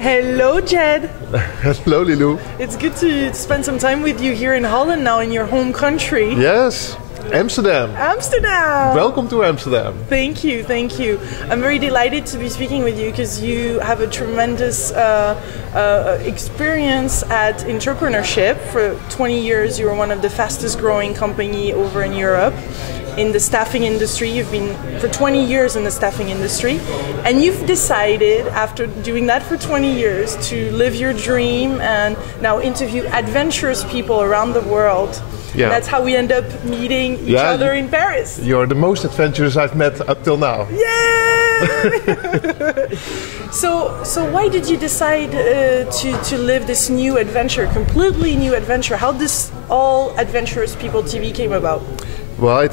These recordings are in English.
Hello, Jed. Hello, Lilou. It's good to spend some time with you here in Holland now, in your home country. Yes, Amsterdam. Amsterdam. Welcome to Amsterdam. Thank you, thank you. I'm very delighted to be speaking with you because you have a tremendous experience at entrepreneurship. For 20 years, you were one of the fastest growing company over in Europe. In the staffing industry, you've been for 20 years in the staffing industry, and you've decided after doing that for 20 years to live your dream and now interview adventurous people around the world. Yeah. And that's how we end up meeting each other in Paris. You're the most adventurous I've met up till now. Yay! So why did you decide to live this new adventure, completely new adventure? How this All Adventurous People TV came about? Well,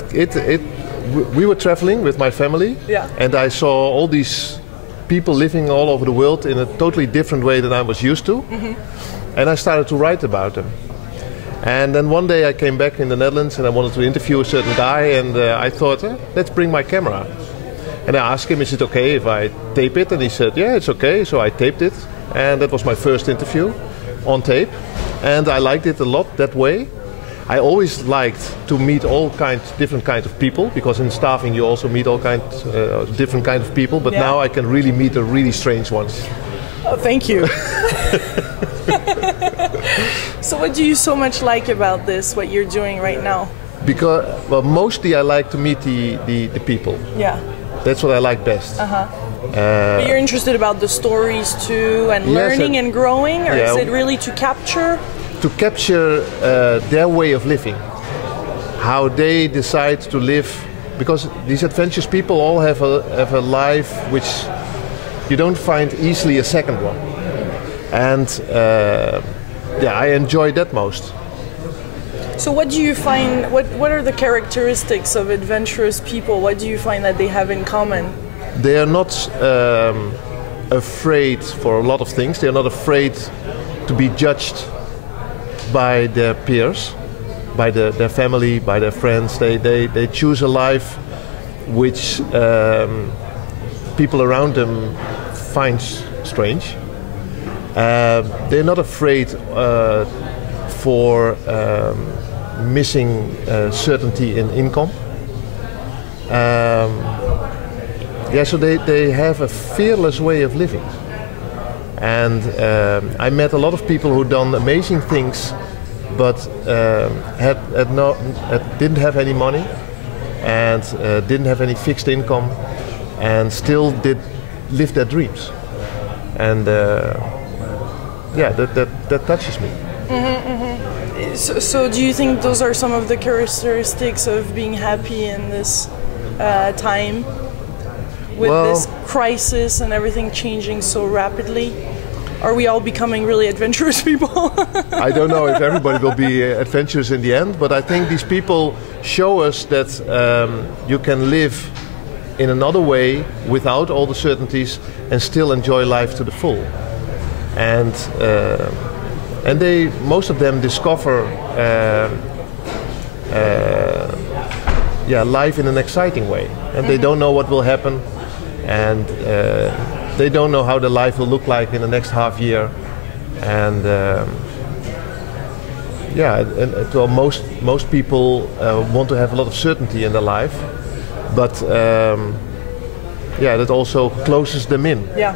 we were traveling with my family, yeah. And I saw all these people living all over the world in a totally different way than I was used to. Mm-hmm. And I started to write about them. And then one day I came back in the Netherlands and I wanted to interview a certain guy, and I thought, let's bring my camera. And I asked him, is it okay if I tape it? And he said, yeah, it's okay. So I taped it, and that was my first interview on tape. And I liked it a lot that way. I always liked to meet different kinds of people, because in staffing you also meet all different kinds of people. But now I can really meet the really strange ones. Oh, thank you. So what do you so much like about this, what you're doing right now? Because, well, mostly I like to meet the people. Yeah. That's what I like best. Uh-huh. But you're interested about the stories too, and learning and growing, or is it really to capture? To capture their way of living, how they decide to live, because these adventurous people all have a life which you don't find easily a second one, and I enjoy that most. So what do you find, what are the characteristics of adventurous people? What do you find that they have in common? They are not afraid for a lot of things. They are not afraid to be judged by their peers, by their family, by their friends. They choose a life which people around them find strange. They're not afraid for missing certainty in income. So they have a fearless way of living. And I met a lot of people who done amazing things, but didn't have any money and didn't have any fixed income, and still did live their dreams. And that touches me. Mm-hmm, mm-hmm. So do you think those are some of the characteristics of being happy in this time? With this crisis and everything changing so rapidly? Are we all becoming really adventurous people? I don't know if everybody will be adventurous in the end, but I think these people show us that you can live in another way without all the certainties and still enjoy life to the full. And most of them discover life in an exciting way, and they don't know what will happen. And they don't know how the life will look like in the next half year, and most people want to have a lot of certainty in their life, but that also closes them in. Yeah.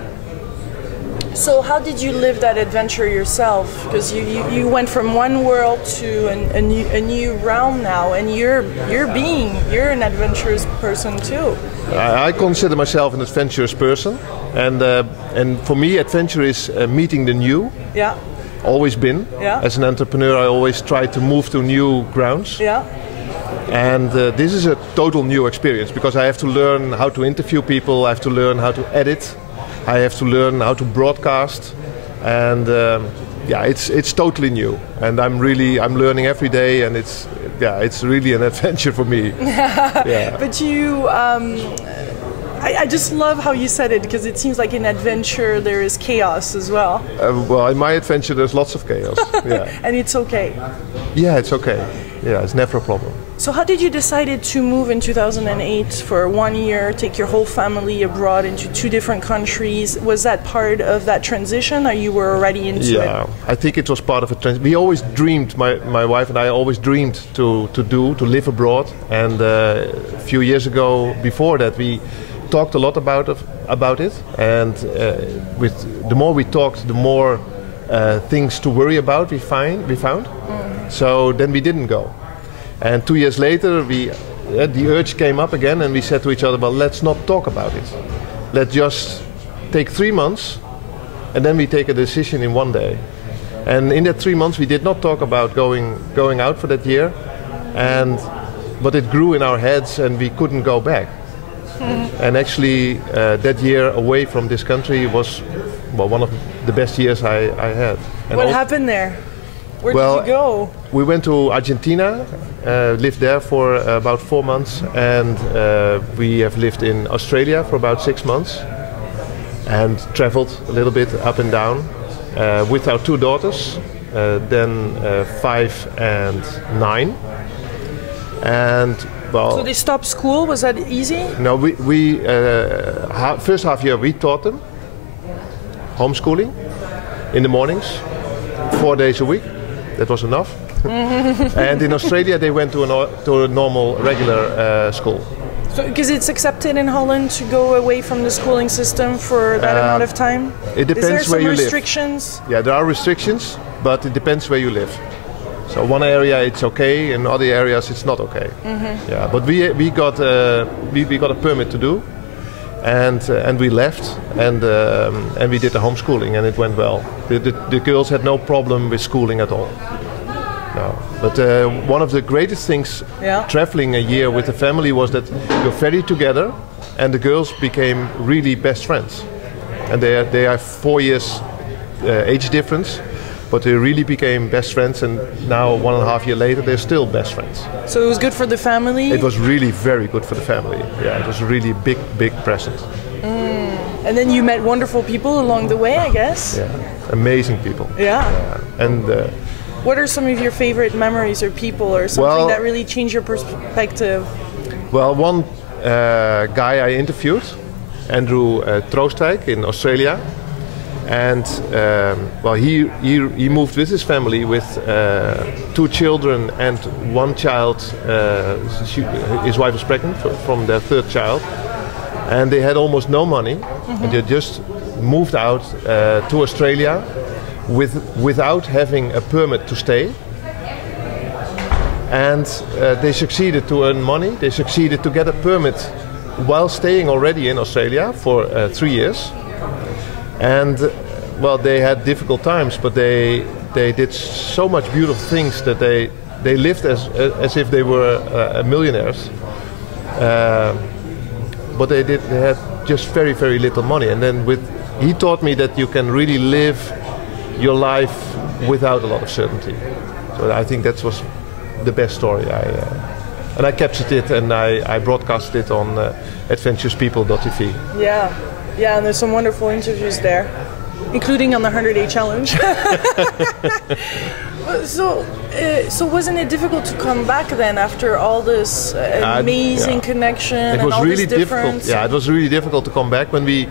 So how did you live that adventure yourself? Because you went from one world to a new realm now, and you're an adventurous person too. I consider myself an adventurous person, and for me, adventure is meeting the new. Yeah. Always been. Yeah. As an entrepreneur, I always try to move to new grounds. Yeah. And this is a total new experience, because I have to learn how to interview people. I have to learn how to edit. I have to learn how to broadcast, and it's totally new. And I'm learning every day, and it's really an adventure for me. Yeah. But you, I just love how you said it, because it seems like in adventure there is chaos as well. Well, in my adventure there's lots of chaos. Yeah. And it's okay. Yeah, it's okay. Yeah, it's never a problem. So how did you decide to move in 2008 for 1 year, take your whole family abroad into 2 different countries? Was that part of that transition, or you were already into it? Yeah, I think it was part of a transition. We always dreamed, my wife and I always dreamed to live abroad. And a few years ago, before that, we talked a lot about it. And with the more we talked, the more things to worry about we found. So then we didn't go. And 2 years later, the urge came up again, and we said to each other, well, let's not talk about it. Let's just take 3 months, and then we take a decision in one day. And in that 3 months, we did not talk about going out for that year, but it grew in our heads, and we couldn't go back. And actually, that year away from this country was one of the best years I had. And what happened there? Where did you go? We went to Argentina, lived there for about 4 months, and we have lived in Australia for about 6 months, and traveled a little bit up and down with our 2 daughters, then 5 and 9. And well, so they stopped school. Was that easy? No, we first half year we taught them homeschooling in the mornings, 4 days a week. That was enough. And in Australia, they went to a normal, regular school. So, because it's accepted in Holland to go away from the schooling system for that amount of time? It depends where you live. Is there some restrictions? Yeah, there are restrictions, but it depends where you live. So one area it's okay, in other areas it's not okay. Yeah, but we got a permit to do, and we left, and we did the homeschooling, and it went well. The girls had no problem with schooling at all. No. But one of the greatest things traveling a year with the family was that you're very together, and the girls became really best friends. And they have 4 years age difference, but they really became best friends, and now 1.5 years later they're still best friends. So it was good for the family? It was really very good for the family. Yeah, it was a really big present. And then you met wonderful people along the way, I guess? Yeah, amazing people. Yeah. And what are some of your favorite memories or people or something that really changed your perspective? Well, one guy I interviewed, Andrew Troostwijk in Australia, and he moved with his family with 2 children and 1 child. His wife was pregnant from their 3rd child, and they had almost no money, and they just moved out to Australia without having a permit to stay. And they succeeded to earn money. They succeeded to get a permit while staying already in Australia for 3 years. And well, they had difficult times, but they did so much beautiful things that they lived as if they were millionaires. But they had just very little money. And then he taught me that you can really live your life without a lot of certainty. So I think that was the best story. And I captured it, and I broadcasted it on adventurouspeople.tv. Yeah, and there's some wonderful interviews there, including on the 100-day challenge. So wasn't it difficult to come back then after all this amazing connection and all really this difference? Yeah, it was really difficult to come back. When we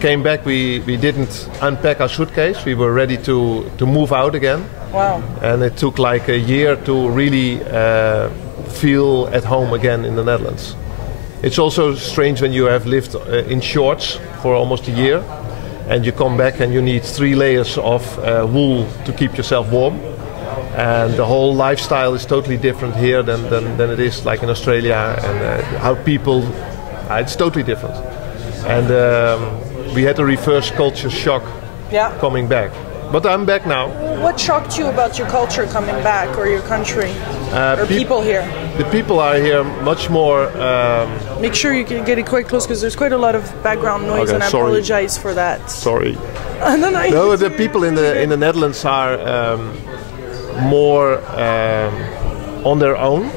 came back, we didn't unpack our suitcase. We were ready to move out again. Wow. And it took like a year to really feel at home again in the Netherlands. It's also strange when you have lived in shorts for almost a year, and you come back and you need 3 layers of wool to keep yourself warm. And the whole lifestyle is totally different here than it is like in Australia, and how people, it's totally different. And we had a reverse culture shock coming back. But I'm back now. What shocked you about your culture coming back, or your country, or people here? The people are here much more... Make sure you can get it quite close, because there's quite a lot of background noise, and I apologize for that. Sorry. No, the people in the Netherlands are more on their own.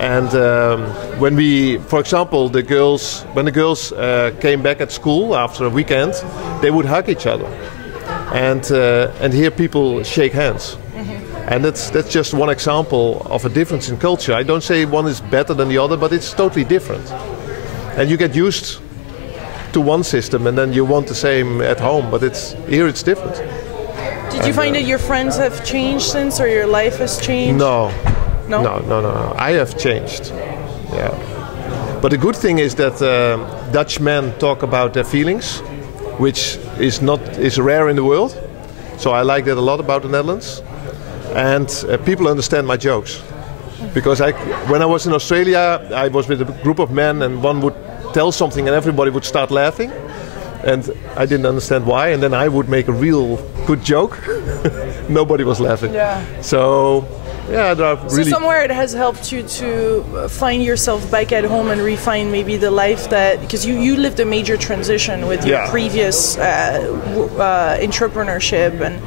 And when for example, when the girls came back at school after a weekend, they would hug each other. And here people shake hands. And that's just one example of a difference in culture. I don't say one is better than the other, but it's totally different. And you get used to one system and then you want the same at home, but here it's different. Did you find that your friends have changed since, or your life has changed? No. No? No. I have changed. Yeah. But the good thing is that Dutch men talk about their feelings, which is rare in the world. So I like that a lot about the Netherlands. And people understand my jokes. Because when I was in Australia, I was with a group of men and one would tell something and everybody would start laughing. And I didn't understand why. And then I would make a real good joke. Nobody was laughing. Yeah. So, yeah, there are really... So somewhere it has helped you to find yourself back at home and refine maybe the life that... Because you lived a major transition with your previous entrepreneurship. And,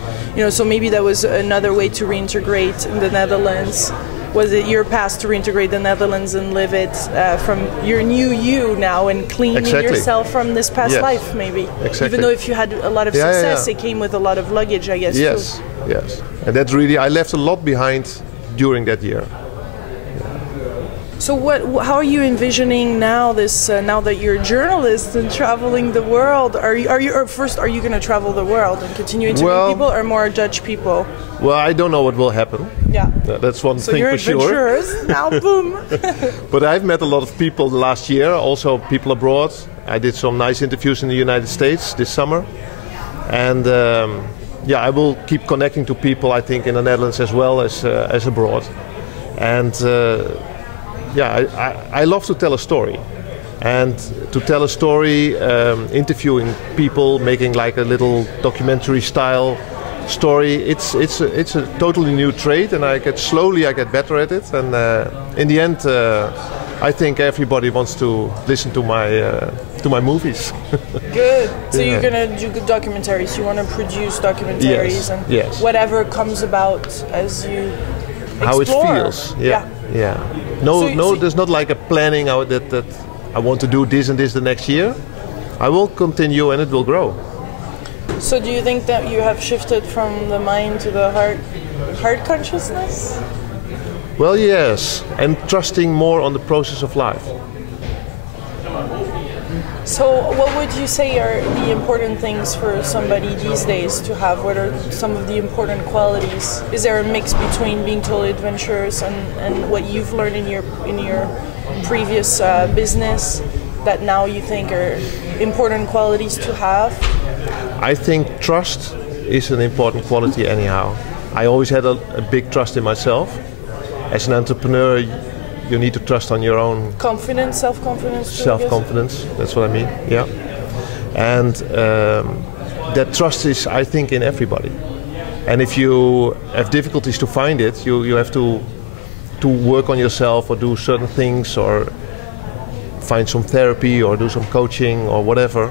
so maybe that was another way to reintegrate in the Netherlands. Was it your past to reintegrate the Netherlands and live it from your new you now and cleaning yourself from this past life, maybe? Exactly. Even though if you had a lot of success, it came with a lot of luggage, I guess, too. Yes. And that's really, I left a lot behind during that year. So how are you envisioning now this, now that you're a journalist and traveling the world? Are you going to travel the world and continue interviewing people or more Dutch people? Well, I don't know what will happen. Yeah. That's one thing for sure. So you're adventurous, now boom. But I've met a lot of people last year, also people abroad. I did some nice interviews in the United States this summer. And I will keep connecting to people, I think, in the Netherlands as well as abroad. And I love to tell a story. And to tell a story, interviewing people, making like a little documentary style story, it's a totally new trade, and I get better at it. And in the end, I think everybody wants to listen to my movies. Good. So you're gonna do good documentaries. You want to produce documentaries and whatever comes about as you explore. How it feels. Yeah. No, there's not like a planning out that I want to do this and this the next year. I will continue and it will grow. So do you think that you have shifted from the mind to the heart consciousness? Well, yes, and trusting more on the process of life. So what would you say are the important things for somebody these days to have? What are some of the important qualities? Is there a mix between being totally adventurous and what you've learned in your previous business that now you think are important qualities to have? I think trust is an important quality anyhow. I always had a big trust in myself. As an entrepreneur, you need to trust on your own... Confidence, self-confidence? Self-confidence, that's what I mean, yeah. And that trust is, I think, in everybody. And if you have difficulties to find it, you have to work on yourself or do certain things or find some therapy or do some coaching or whatever.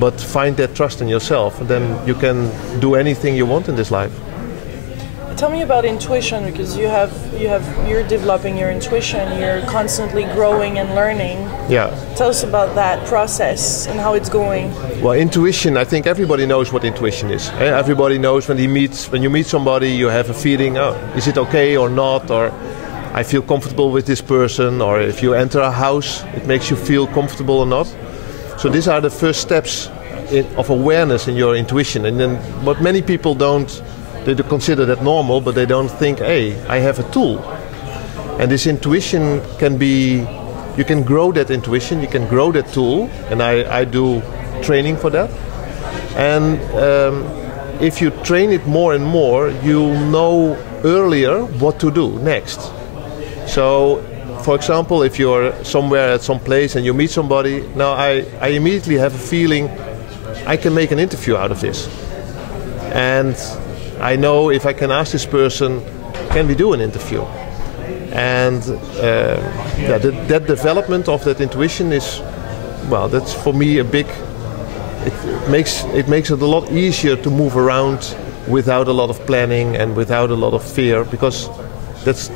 But find that trust in yourself, and then you can do anything you want in this life. Tell me about intuition, because you're developing your intuition. You're constantly growing and learning. Yeah. Tell us about that process and how it's going. Well, intuition. I think everybody knows what intuition is. Everybody knows when you meet somebody, you have a feeling. Oh, is it okay or not? Or I feel comfortable with this person. Or if you enter a house, it makes you feel comfortable or not. So these are the first steps of awareness in your intuition. And then what many people don't. They do consider that normal, but they don't think, hey, I have a tool. And this intuition can be, you can grow that intuition, you can grow that tool, and I do training for that. And if you train it more and more, you'll know earlier what to do next. So, for example, if you're somewhere at some place and you meet somebody, now I immediately have a feeling I can make an interview out of this. And I know if I can ask this person, can we do an interview? And that development of that intuition is, well, that's for me a big. It makes it a lot easier to move around without a lot of planning and without a lot of fear, because that's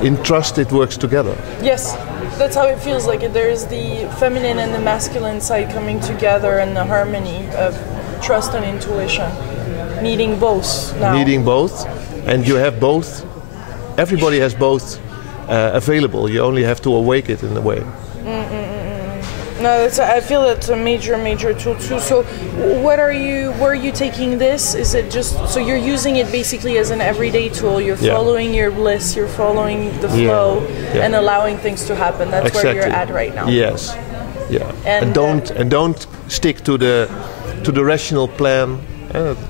in trust it works together. Yes, that's how it feels like. There is the feminine and the masculine side coming together, and the harmony of trust and intuition. Needing both now. Needing both. and you have both. Everybody has both available. You only have to awake it in a way. No, I feel that's a major tool too. So, where are you taking this? Is it just so you're using it basically as an everyday tool? You're following your bliss, you're following the flow, and allowing things to happen. That's exactly. where you're at right now. Yes, yeah. And don't stick to the rational plan,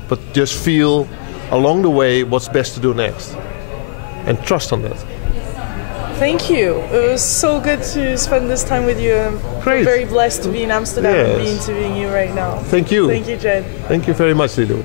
but just feel along the way what's best to do next, and trust on that. Thank you. It was so good to spend this time with you. I'm very blessed to be in Amsterdam and be interviewing you right now. Thank you. Thank you, Jed. Thank you very much, Lilou.